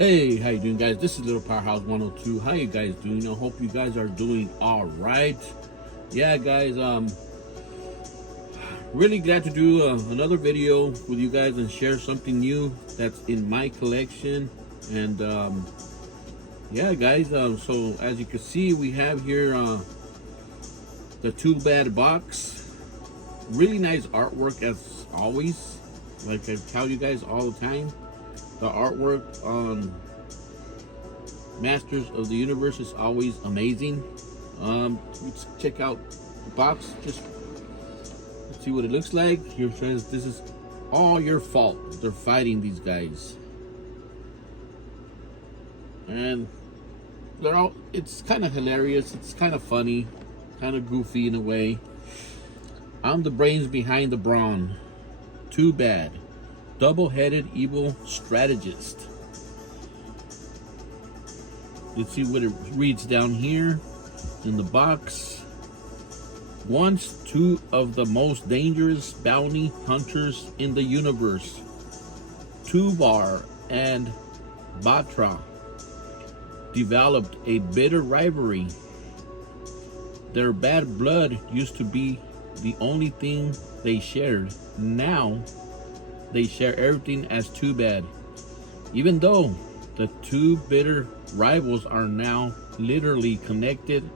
Hey, how you doing, guys? This is Little Powerhouse 102. How you guys doing? I hope you guys are doing all right. Yeah, guys, really glad to do another video with you guys and share something new that's in my collection. And yeah, guys, so as you can see, we have here the Too Bad box. Really nice artwork as always. Like I tell you guys all the time, the artwork on Masters of the Universe is always amazing. Let's check out the box. Just let's see what it looks like. Here says, "This is all your fault." They're fighting these guys, and they're all. It's kind of hilarious. It's kind of funny, kind of goofy in a way. I'm the brains behind the brawn. Too bad. Double-headed evil strategist. Let's see what it reads down here in the box. Once two of the most dangerous bounty hunters in the universe, Tubar and Batra, developed a bitter rivalry. Their bad blood used to be the only thing they shared. Now they share everything as Too Bad. Even though the two bitter rivals are now literally connected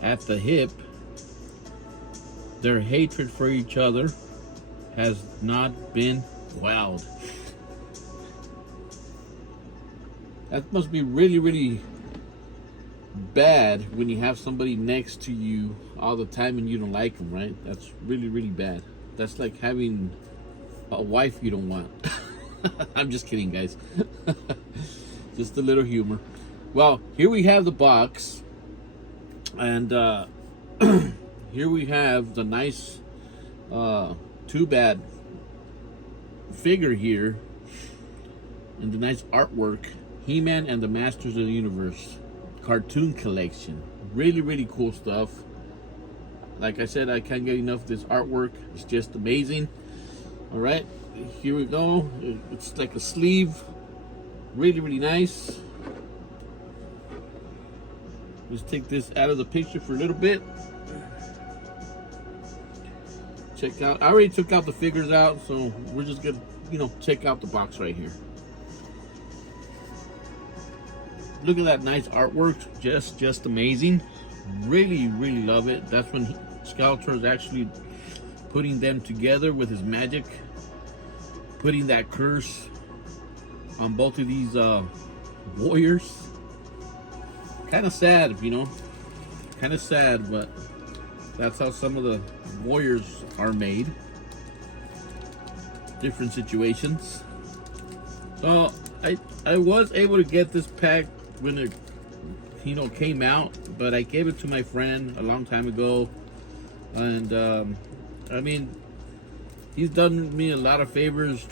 at the hip, their hatred for each other has not been quelled. That must be really, really bad when you have somebody next to you all the time and you don't like them, right? That's really, really bad. That's like having a wife you don't want. I'm just kidding, guys. Just a little humor. Well, here we have the box, and here we have the nice Too Bad figure here, and the nice artwork. He-Man and the Masters of the Universe cartoon collection. Really, really cool stuff. Like I said, I can't get enough of this artwork. It's just amazing. All right, here we go. It's like a sleeve. Really, really nice. Let's take this out of the picture for a little bit. Check out. I already took out the figures out, so we're just gonna, check out the box right here. Look at that nice artwork. Just amazing. Really, really love it. That's when Skeletor is actually putting them together with his magic, putting that curse on both of these warriors. Kind of sad, kind of sad, but that's how some of the warriors are made. Different situations. So I was able to get this pack when it came out, but I gave it to my friend a long time ago, and I mean, he's done me a lot of favors.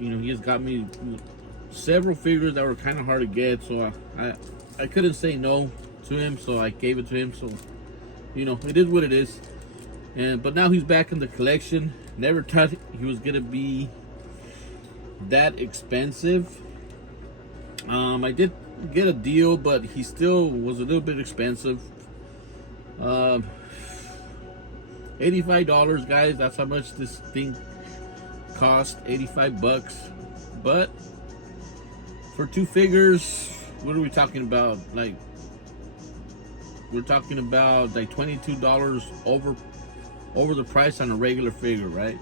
He has got me several figures that were kind of hard to get, so I couldn't say no to him, so I gave it to him. So it is what it is. But now he's back in the collection. Never thought he was gonna be that expensive. I did get a deal, but he still was a little bit expensive. $85, guys. That's how much this thing cost. 85 bucks. But for two figures, what are we talking about? Like, we're talking about like $22 over the price on a regular figure, right?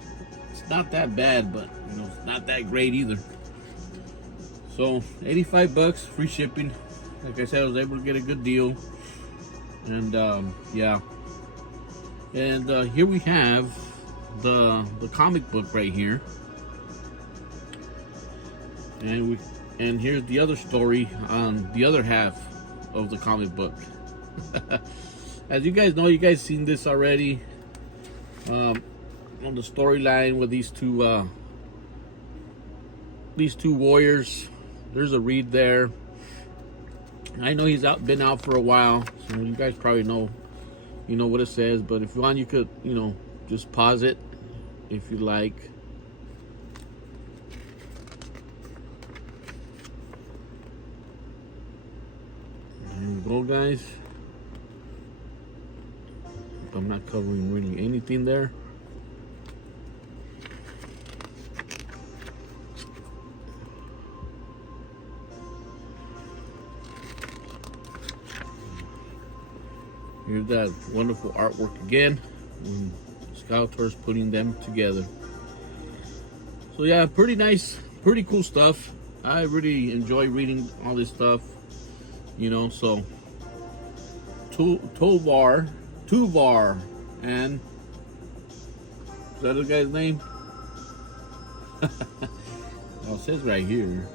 It's not that bad, but it's not that great either. So 85 bucks, free shipping. Like I said, I was able to get a good deal. And yeah. And here we have the comic book right here. And here's the other story on the other half of the comic book. As you guys know, you guys seen this already. On the storyline with these two warriors. There's a read there. I know he's been out for a while, so you guys probably know what it says. But if you want, you could just pause it if you like. There you go, guys. I'm not covering really anything there. Here's that wonderful artwork again. Skeletor's putting them together. So yeah, pretty nice, pretty cool stuff. I really enjoy reading all this stuff, you know. So Tovar, and is that the guy's name? Well, it says right here,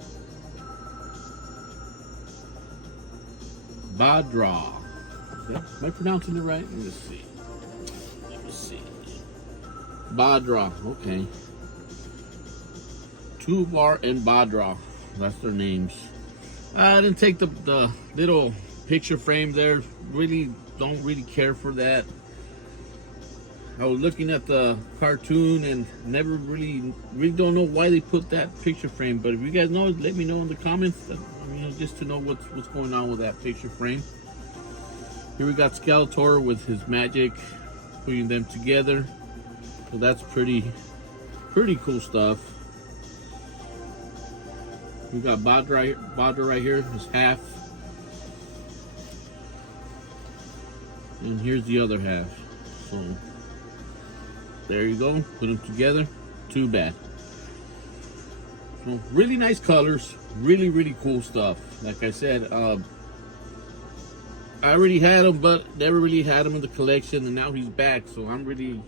Badra. Am I pronouncing it right? Let me see. Badra, okay. Tovar and Badra, that's their names. I didn't take the little picture frame there. Really don't really care for that. I was looking at the cartoon and never really don't know why they put that picture frame. But if you guys know, let me know in the comments. You know, just to know what's going on with that picture frame. Here we got Skeletor with his magic, putting them together. So that's pretty cool stuff. We got Badra right here, his half. And here's the other half. So there you go, put them together. Too bad. So really nice colors, really cool stuff. Like I said, I already had him, but never really had him in the collection, and now he's back, so I'm really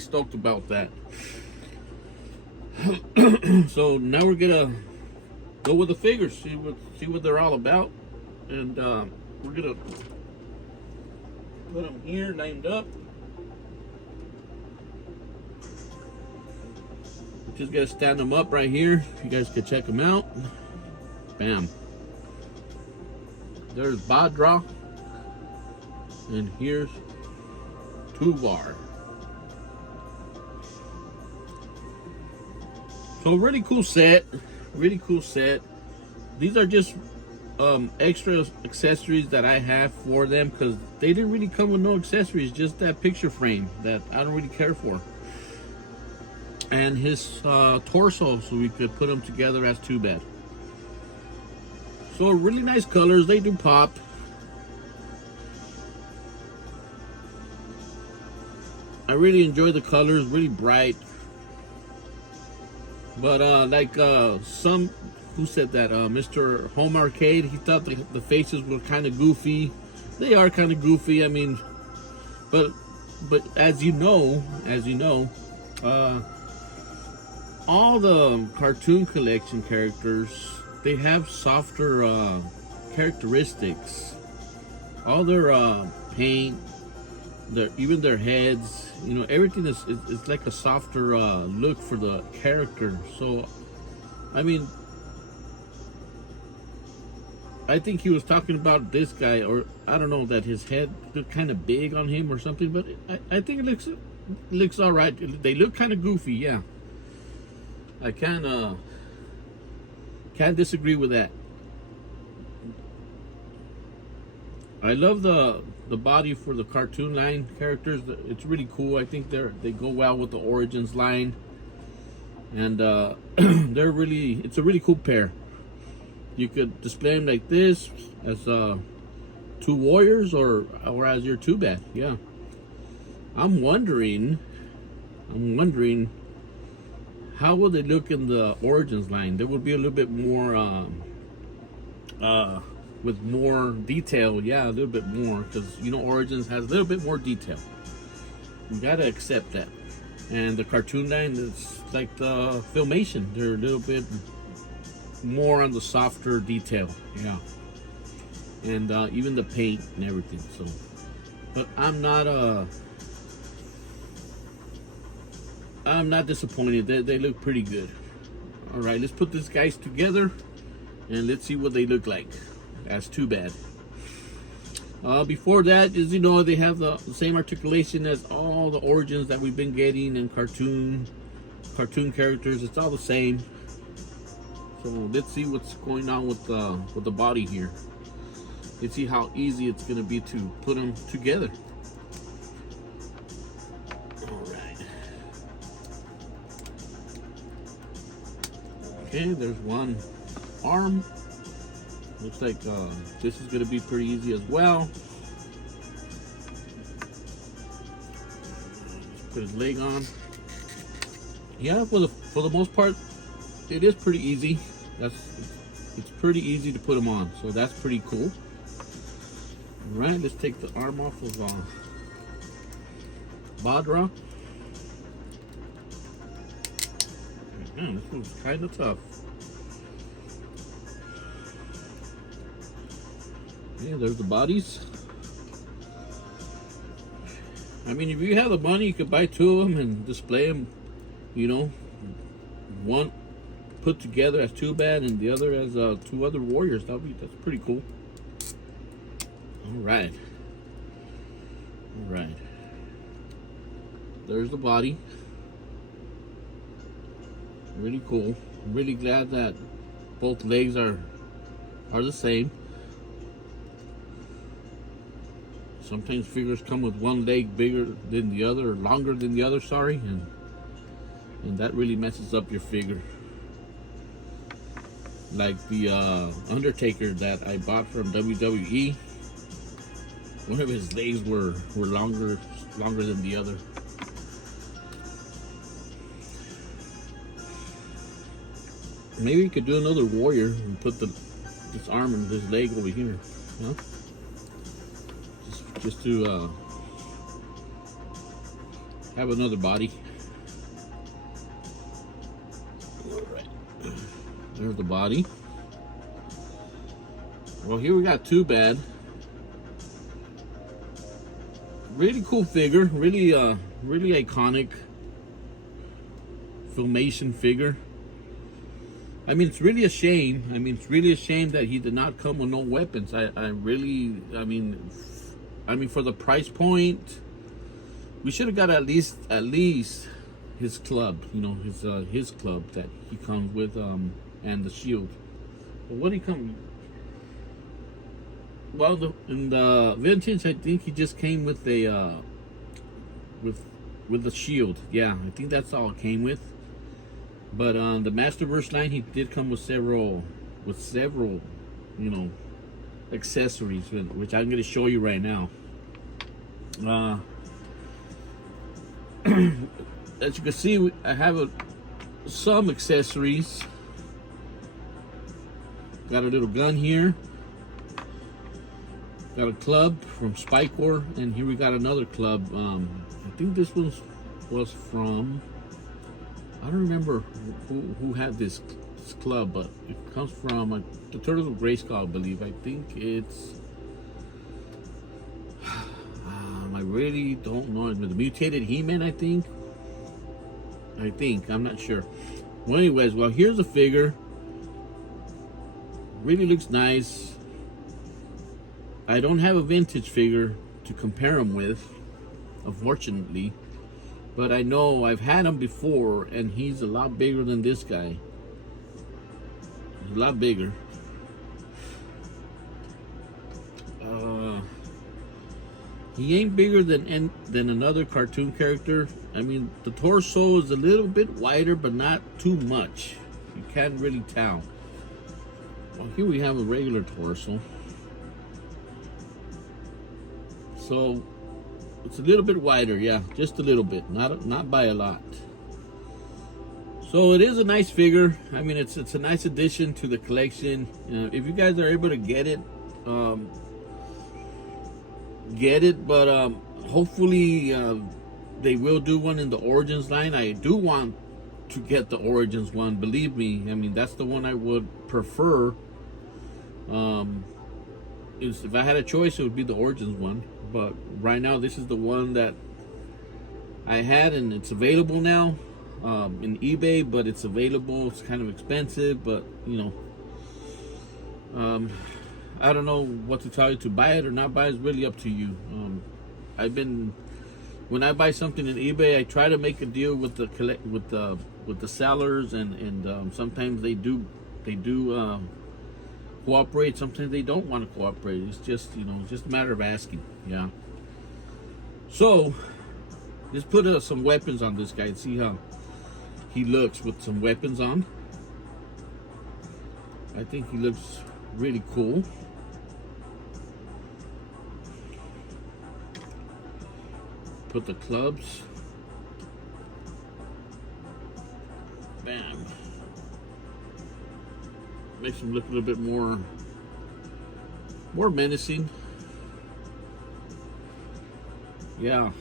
stoked about that. So now we're gonna go with the figures, see what they're all about, and we're gonna put them here lined up. Just gotta stand them up right here. You guys can check them out. Bam. There's Badra. And here's Tovar. So really cool set. These are just extra accessories that I have for them, because they didn't really come with no accessories, just that picture frame that I don't really care for. And his torso, so we could put them together as Too Bad. So really nice colors, they do pop. I really enjoy the colors, really bright. But like some who said that, Mr. Home Arcade, he thought the faces were kind of goofy. They are kind of goofy. I mean, but as you know, all the cartoon collection characters, they have softer characteristics. All their paint, even their heads, you know, everything is like a softer look for the character. So, I mean, I think he was talking about this guy, or I don't know, that his head looked kind of big on him or something. But I think it looks all right. They look kind of goofy, yeah. I can't disagree with that. I love the body for the cartoon line characters. It's really cool. I think they go well with the Origins line, and it's a really cool pair. You could display them like this as two warriors, or as your Too Bad. Yeah, I'm wondering how will they look in the Origins line. There would be a little bit more with more detail. Yeah, a little bit more, because you know Origins has a little bit more detail. You gotta accept that. And the cartoon line is like the Filmation. They're a little bit more on the softer detail. Yeah. And even the paint and everything. So, but I'm not disappointed. They look pretty good. All right, let's put these guys together and let's see what they look like as Too Bad. Before that, as you know, they have the same articulation as all the Origins that we've been getting in cartoon characters. It's all the same. So let's see what's going on with the body here. You see how easy it's gonna be to put them together. All right. Okay, there's one arm. Looks like this is gonna be pretty easy as well. Put his leg on. Yeah, for the most part, it is pretty easy. It's pretty easy to put them on, so that's pretty cool. All right, let's take the arm off of Badra. Man, this one's kind of tough. Yeah, there's the bodies. I mean, if you have the money, you could buy two of them and display them, you know, one put together as Two Bad and the other as two other warriors. That's pretty cool. All right. All right. There's the body. Really cool. I'm really glad that both legs are the same. Sometimes figures come with one leg bigger than the other, or longer than the other, sorry, and that really messes up your figure. Like the Undertaker that I bought from WWE. One of his legs were longer than the other. Maybe you could do another warrior and put this arm and this leg over here, huh? Just to have another body. All right, there's the body. Well, here we got Two Bad. Really cool figure, really iconic Filmation figure. I mean, it's really a shame. I mean, it's really a shame that he did not come with no weapons. I mean, for the price point, we should have got at least his club, you know, his club that he comes with, and the shield. But what he come? Well, in the vintage, I think he just came with a with the shield. Yeah, I think that's all it came with. But the Masterverse line, he did come with several, you know, accessories, which I'm going to show you right now. As you can see, I have some accessories. Got a little gun here. Got a club from Spikor, and here we got another club. I think this one was from, I don't remember who had this club, but it comes from the Turtles of Grayskull, I believe. I think it's, I really don't know. The Mutated He-Man, I think, I'm not sure. Well, anyways, well, here's a figure. Really looks nice. I don't have a vintage figure to compare him with, unfortunately, but I know I've had him before, and he's a lot bigger than this guy. He's a lot bigger. He ain't bigger than another cartoon character. I mean, the torso is a little bit wider, but not too much. You can't really tell. Well, here we have a regular torso. So it's a little bit wider, yeah, just a little bit, not by a lot. So it is a nice figure. I mean, it's a nice addition to the collection. If you guys are able to get it. But hopefully they will do one in the Origins line. I do want to get the Origins one, believe me. I mean, that's the one I would prefer. If I had a choice, it would be the Origins one, but right now this is the one that I had, and it's available now in eBay, but it's available. It's kind of expensive, but you know, I don't know what to tell you. To buy it or not buy it is really up to you. When I buy something in eBay, I try to make a deal with the sellers, and sometimes they do cooperate. Sometimes they don't want to cooperate. It's just, you know, just a matter of asking. Yeah. So, let's put some weapons on this guy and see how he looks with some weapons on. I think he looks really cool. Put the clubs. Bam. Makes him look a little bit more menacing. Yeah.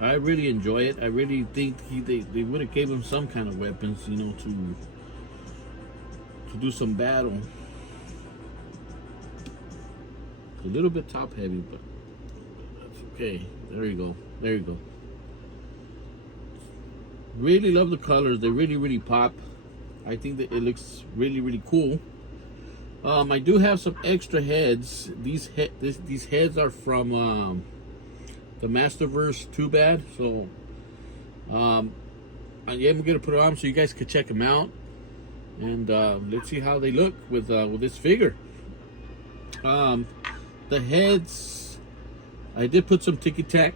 I really enjoy it. I really think they would have gave him some kind of weapons, you know, to do some battle. It's a little bit top heavy, but that's okay. There you go. There you go. Really love the colors. They really pop. I think that it looks really cool. I do have some extra heads. These heads are from the Masterverse Too Bad. So I'm gonna put it on so you guys could check them out, and let's see how they look with this figure. The heads, I did put some Tic Tac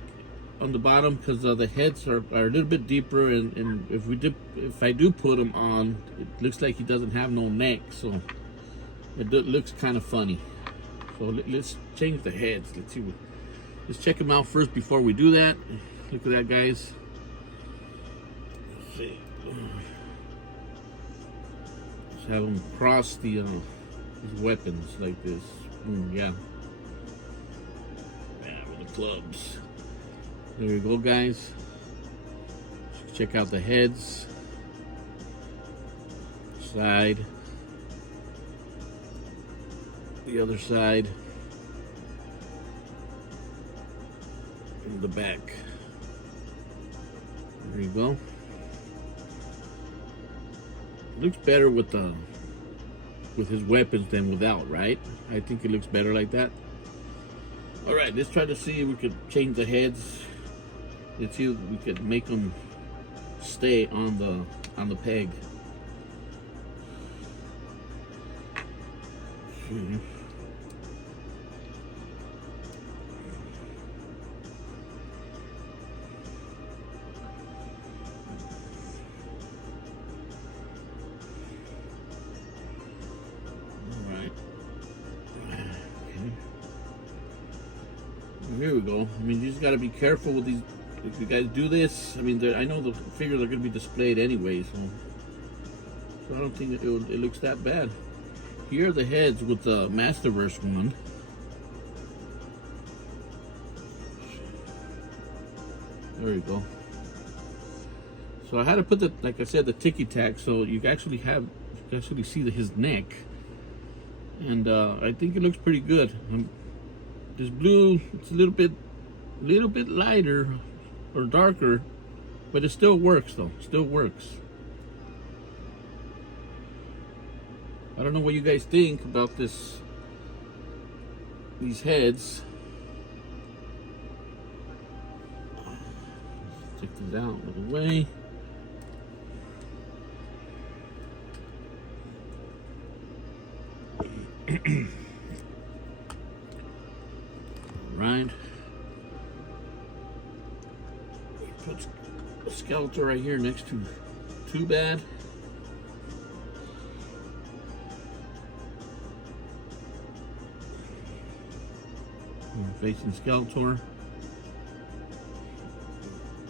on the bottom because the heads are a little bit deeper, and if I do put them on, it looks like he doesn't have no neck, so it looks kind of funny. So let's change the heads. Let's see. Let's check them out first before we do that. Look at that, guys. Let's see. Let's have them cross these weapons like this. Yeah. With the clubs. There we go, guys. Check out the heads. Side. The other side. And the back. There you go. Looks better with his weapons than without, right? I think it looks better like that. All right, let's try to see if we could change the heads. Let's see if we could make them stay on the peg. Here we go. I mean, you just got to be careful with these. If you guys do this, I mean, I know the figures are going to be displayed anyway, so I don't think it looks that bad. Here are the heads with the Masterverse one. There you go. So I had to put like I said, the Tic Tac, so you actually see his neck, and I think it looks pretty good. This blue, it's a little bit lighter or darker, but it still works though. Still works. I don't know what you guys think about these heads. Let's take these out of the way. Right. Put Skeletor right here next to Too Bad. Facing Skeletor.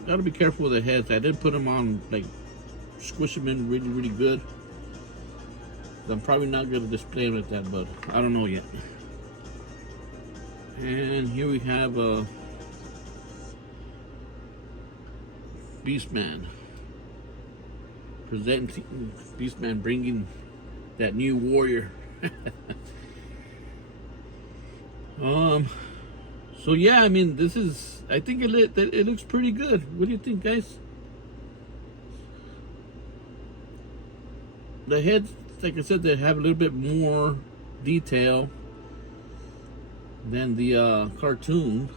Gotta be careful with the heads. I did put them on, like, squish them in really good. I'm probably not gonna display them like that, but I don't know yet. And here we have Beastman. Presenting Beastman, bringing that new warrior. So yeah, I mean, I think it looks pretty good. What do you think, guys? The heads, like I said, they have a little bit more detail than the cartoon,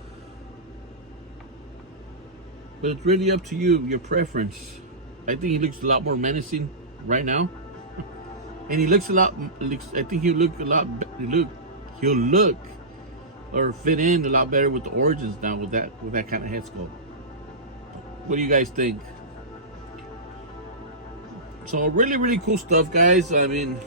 but it's really up to you, your preference. I think he looks a lot more menacing right now. and he looks a lot. I think he'll look a lot. He'll look or fit in a lot better with the Origins now with that kind of head sculpt. What do you guys think? So really cool stuff, guys. I mean,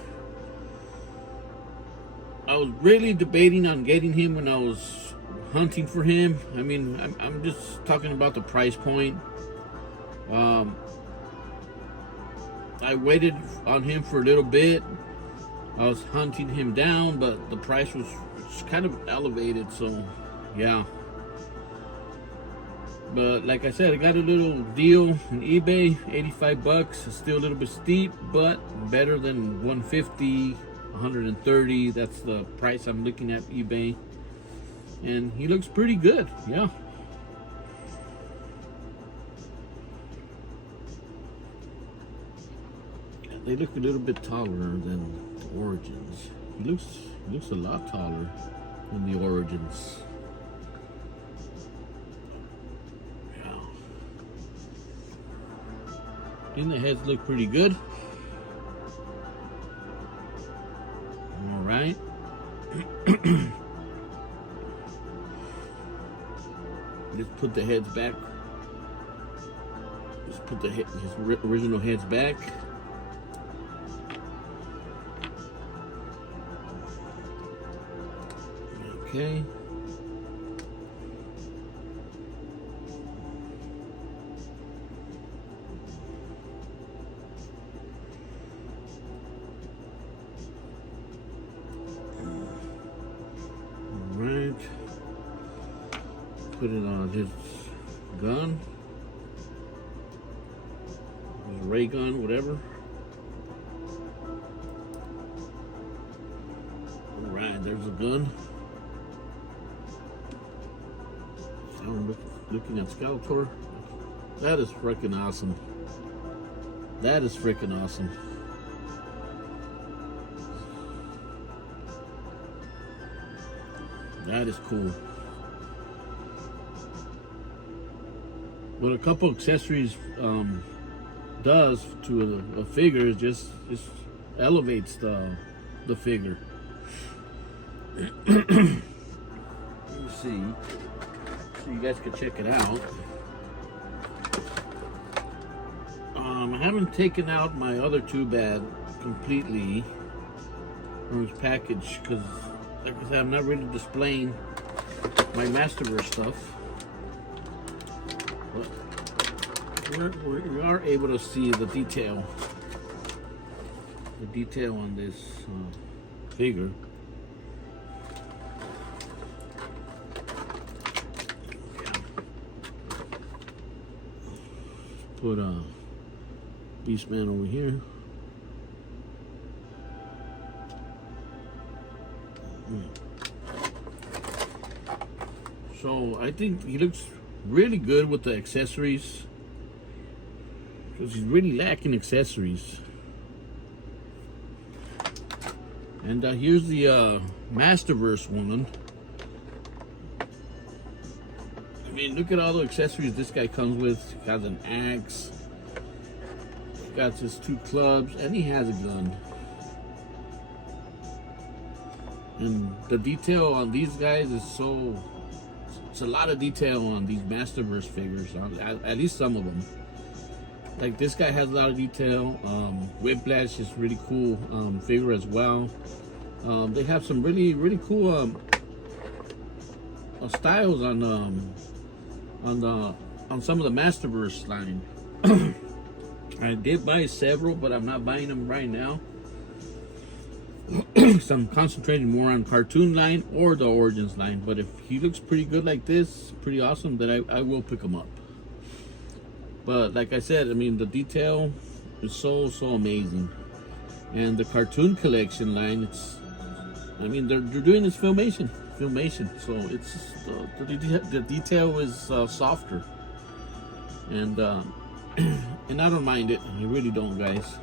I was really debating on getting him when I was hunting for him. I mean, I'm just talking about the price point. I waited on him for a little bit. I was hunting him down, but the price was kind of elevated, so yeah. But like I said, I got a little deal on eBay, 85 bucks. It's still a little bit steep, but better than 150, 130. That's the price I'm looking at eBay. And he looks pretty good, yeah. They look a little bit taller than the Origins. He looks a lot taller than the Origins. Yeah. And the heads look pretty good. All right. Let's put the heads back. Let's put his original heads back. Okay. All right. Put it on his gun, his ray gun, whatever. All right, there's a gun. I'm looking at Skeletor. That is freaking awesome. That is freaking awesome. That is cool. What a couple accessories does to a figure is just elevates the figure. Let me see. So you guys can check it out. I haven't taken out my other two bag completely from his package because, like I said, I'm not really displaying my Masterverse stuff. But we are able to see the detail on this figure. Put Beastman over here. So I think he looks really good with the accessories because he's really lacking accessories. And here's the Masterverse one. I mean, look at all the accessories this guy comes with. He has an axe, he got his two clubs, and he has a gun. And the detail on these guys is it's a lot of detail on these Masterverse figures, at least some of them. Like this guy has a lot of detail. Whiplash is really cool figure as well. They have some really cool styles on some of the Masterverse line. I did buy several, but I'm not buying them right now. So I'm concentrating more on cartoon line or the Origins line. But if he looks pretty good like this, pretty awesome, then I will pick him up. But like I said, I mean, the detail is so amazing. And the cartoon collection line, I mean, they're doing this filmation, so it's the detail is softer, and and I don't mind it. I really don't, guys.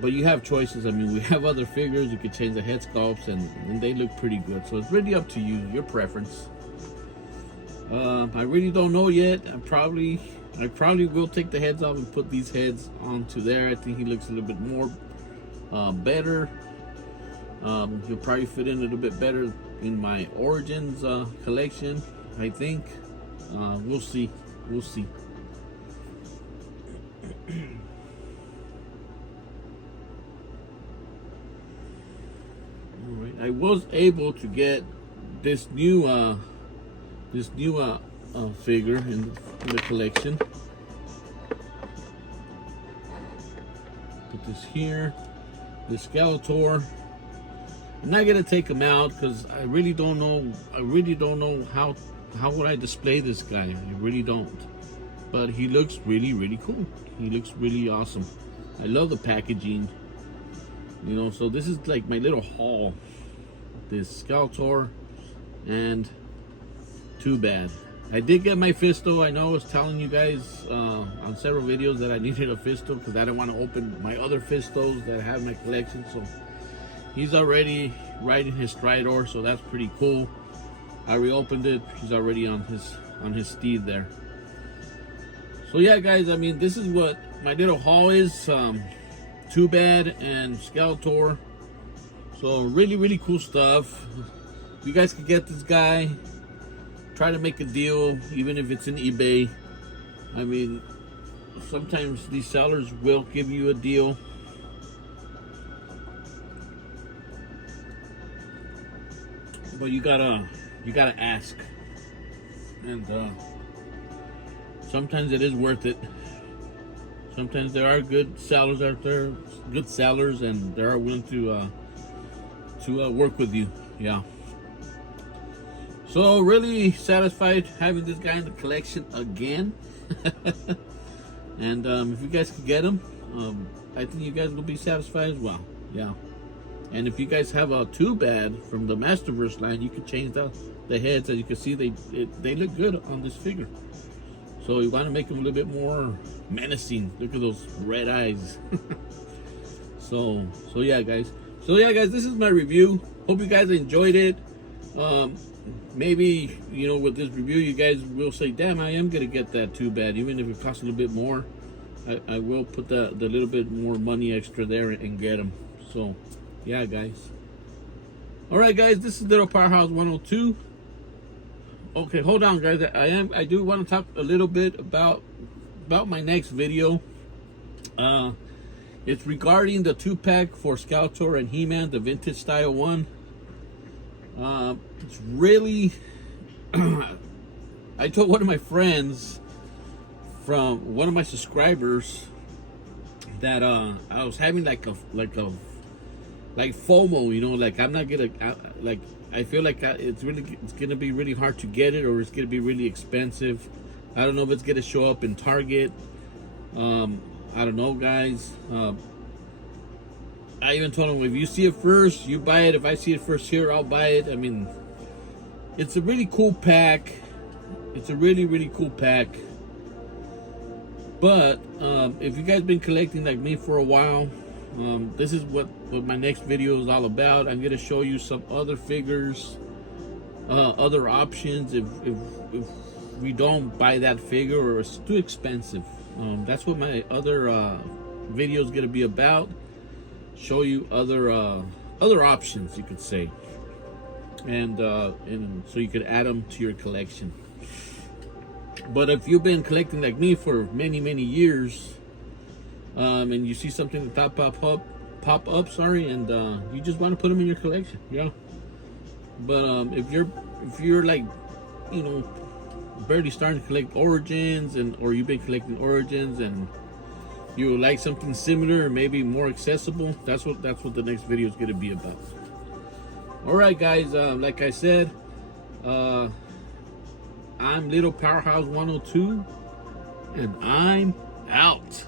But you have choices. I mean, we have other figures. You could change the head sculpts, and they look pretty good. So it's really up to you, your preference. I really don't know yet. I'm probably I probably will take the heads off and put these heads onto there. I think he looks a little bit more better. He'll probably fit in a little bit better in my Origins collection, I think. We'll see. We'll see. All right. I was able to get this new figure in the collection. Put this here. The Skeletor. I'm not gonna take him out because I really don't know. I really don't know how would I display this guy. I really don't. But he looks really, really cool. He looks really awesome. I love the packaging. You know, so this is like my little haul. This Skeletor and Too Bad. I did get my Fisto. I know I was telling you guys on several videos that I needed a Fisto because I didn't want to open my other Fistos that I have in my collection. So he's already riding his Stridor, so that's pretty cool. I reopened it. He's already on his steed there. So yeah, guys, I mean, this is what my little haul is. Too Bad and Skeletor. So really, really cool stuff. You guys can get this guy. Try to make a deal, even if it's in eBay. I mean, sometimes these sellers will give you a deal. But you gotta ask. And sometimes it is worth it. Sometimes there are good sellers out there, good sellers, and they are willing to work with you. Yeah. So really satisfied having this guy in the collection again. And if you guys can get him, I think you guys will be satisfied as well. Yeah. And if you guys have a Too Bad from the Masterverse line, you can change the heads. As you can see, they look good on this figure. So you want to make them a little bit more menacing. Look at those red eyes. So yeah, guys. This is my review. Hope you guys enjoyed it. Maybe, you know, with this review, you guys will say, damn, I am going to get that Too Bad. Even if it costs a little bit more, I will put the little bit more money extra there and get them. So, yeah, guys. All right, guys, this is Little Powerhouse 102. Okay, hold on, guys. I do want to talk a little bit about my next video. It's regarding the 2-pack for Skeletor and He-Man, the vintage style one. It's really I told one of my friends from one of my subscribers that I was having like FOMO, you know, like I'm not gonna I feel like it's gonna be really hard to get it, or it's gonna be really expensive. I don't know if it's gonna show up in Target. I don't know, guys. I even told him, if you see it first, you buy it. If I see it first here, I'll buy it. I mean, it's a really cool pack. It's a really, really cool pack. But if you guys been collecting like me for a while, this is what my next video is all about. I'm going to show you some other figures, other options if we don't buy that figure or it's too expensive. That's what my other video is going to be about. Show you other options, you could say, and so you could add them to your collection. But if you've been collecting like me for many years, and you see something that pop up, and you just want to put them in your collection, yeah. But if you're like, you know, barely starting to collect Origins, or you've been collecting Origins and you would like something similar or maybe more accessible, that's what the next video is going to be about. All right, guys, like I said, I'm Little Powerhouse 102, and I'm out.